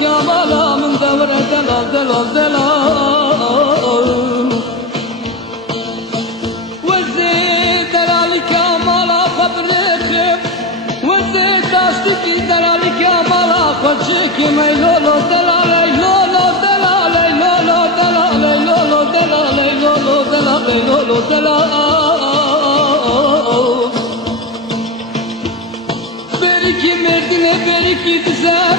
كمالا من دور دلال دلال دلال وزي دلال كمالا خبرتم وزي داشتكي دلال كمالا خرجك ميلولو دلال لولو دلال لولو دلال لولو دلال لولو دلال لولو دلال بركي مردنه بركي دزر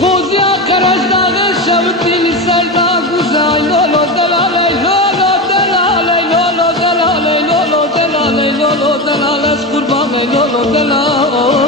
خوزيا قرش داغ شوتين سردا گزاي لولو دلال لولو دلال لولو دلال لولو دلال لولو دلال قربان لولو دلال